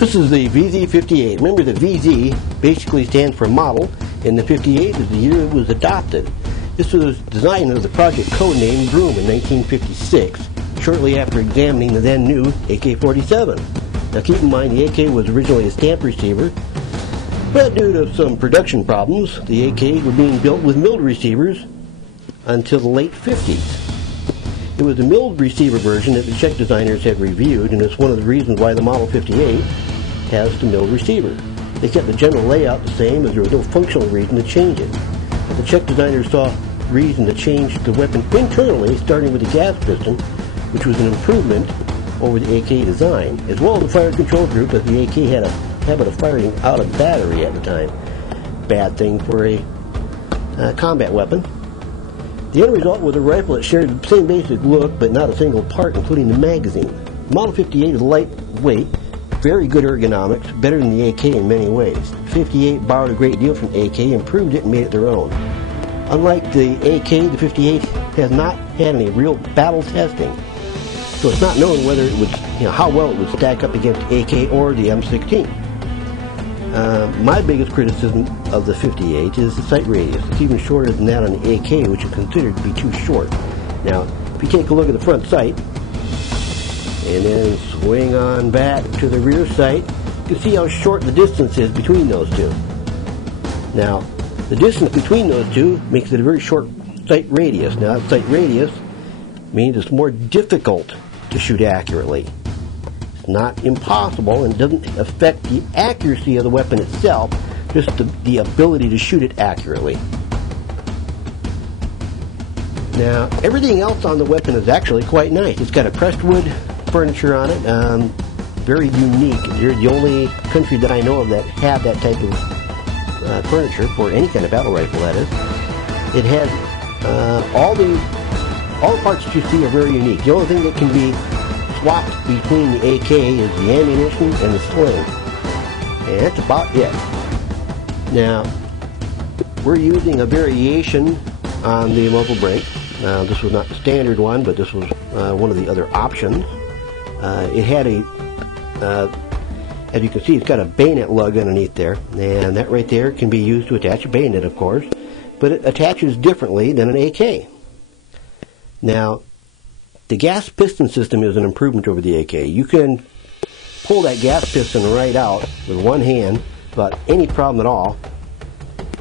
This is the VZ58. Remember, the VZ basically stands for model, and the 58 is the year it was adopted. This was designed under the project code name Broom in 1956, shortly after examining the then new AK-47. Now keep in mind the AK was originally a stamp receiver, but due to some production problems, the AKs were being built with milled receivers until the late 50s. It was the milled receiver version that the Czech designers had reviewed, and it's one of the reasons why the Model 58 has the milled receiver. They kept the general layout the same, as there was no functional reason to change it. But the Czech designers saw reason to change the weapon internally, starting with the gas piston, which was an improvement over the AK design, as well as the fire control group, as the AK had a habit of firing out of battery at the time. Bad thing for a combat weapon. The end result was a rifle that shared the same basic look, but not a single part, including the magazine. The Model 58 is lightweight, very good ergonomics, better than the AK in many ways. The 58 borrowed a great deal from the AK, improved it, and made it their own. Unlike the AK, the 58 has not had any real battle testing, so it's not known whether it would, how well it would stack up against the AK or the M16. My biggest criticism of the 58 is the sight radius. It's even shorter than that on the AK, which is considered to be too short. Now, if you take a look at the front sight, and then swing on back to the rear sight, you can see how short the distance is between those two. Now, the distance between those two makes it a very short sight radius. Now, that sight radius means it's more difficult to shoot accurately. It's not impossible, and doesn't affect the accuracy of the weapon itself, just the ability to shoot it accurately. Now, everything else on the weapon is actually quite nice. It's got a pressed wood furniture on it, very unique. You're the only country that I know of that have that type of furniture for any kind of battle rifle, that is. It has all the parts that you see are very unique. The only thing that can be swapped between the AK is the ammunition and the sling, and that's about it. Now, we're using a variation on the muzzle brake. This was not the standard one, but this was one of the other options. It had as you can see, it's got a bayonet lug underneath there, and that right there can be used to attach a bayonet, of course, but it attaches differently than an AK. Now, the gas piston system is an improvement over the AK. You can pull that gas piston right out with one hand without any problem at all,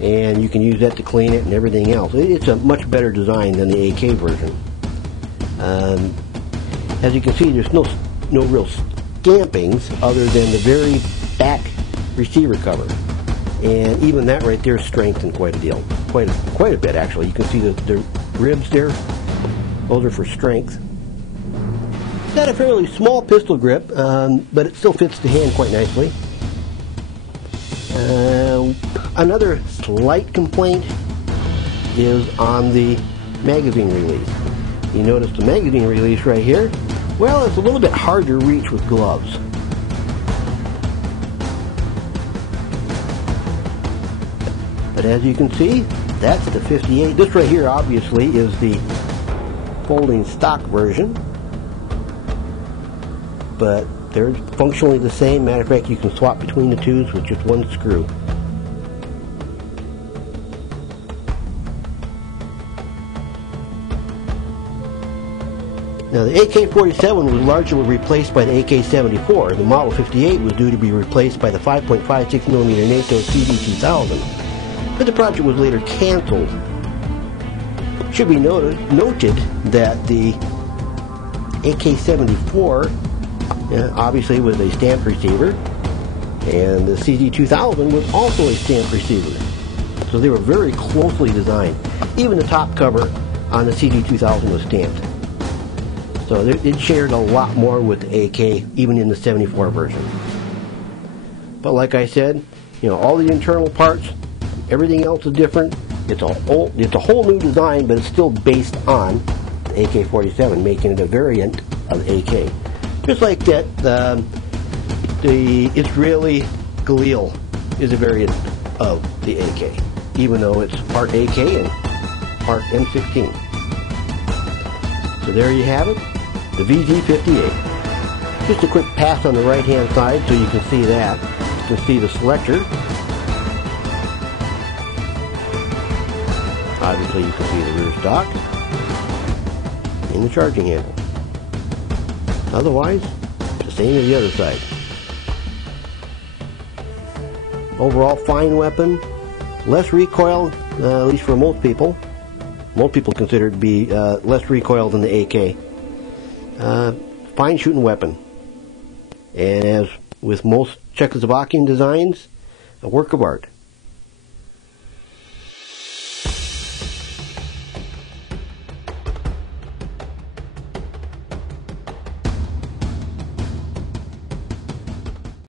and you can use that to clean it and everything else. It's a much better design than the AK version. As you can see, there's no real stampings other than the very back receiver cover, and even that right there is strengthened quite a deal, quite a bit actually. You can see the ribs there; those are for strength. It's got a fairly small pistol grip, but it still fits the hand quite nicely. Another slight complaint is on the magazine release. You notice the magazine release right here? Well, it's a little bit hard to reach with gloves. But as you can see, that's the 58. This right here obviously is the folding stock version, but they're functionally the same. Matter of fact, you can swap between the two with just one screw. Now, the AK-47 was largely replaced by the AK-74. The Model 58 was due to be replaced by the 5.56mm NATO CD2000, but the project was later canceled. It should be noted that the AK-74 obviously was a stamped receiver, and the CD2000 was also a stamped receiver. So they were very closely designed. Even the top cover on the CD2000 was stamped. So it shared a lot more with the AK, even in the 74 version. But like I said, all the internal parts, everything else is different. It's a whole new design, but it's still based on the AK-47, making it a variant of the AK. Just like that, the Israeli Galil is a variant of the AK, even though it's part AK and part M16. So there you have it, the VZ58. Just a quick pass on the right hand side so you can see that. You can see the selector. Obviously you can see the rear stock and the charging handle. Otherwise, the same as the other side. Overall, fine weapon. Less recoil, at least for most people. Most people consider it to be less recoil than the AK. Fine shooting weapon. And as with most Czechoslovakian designs, a work of art.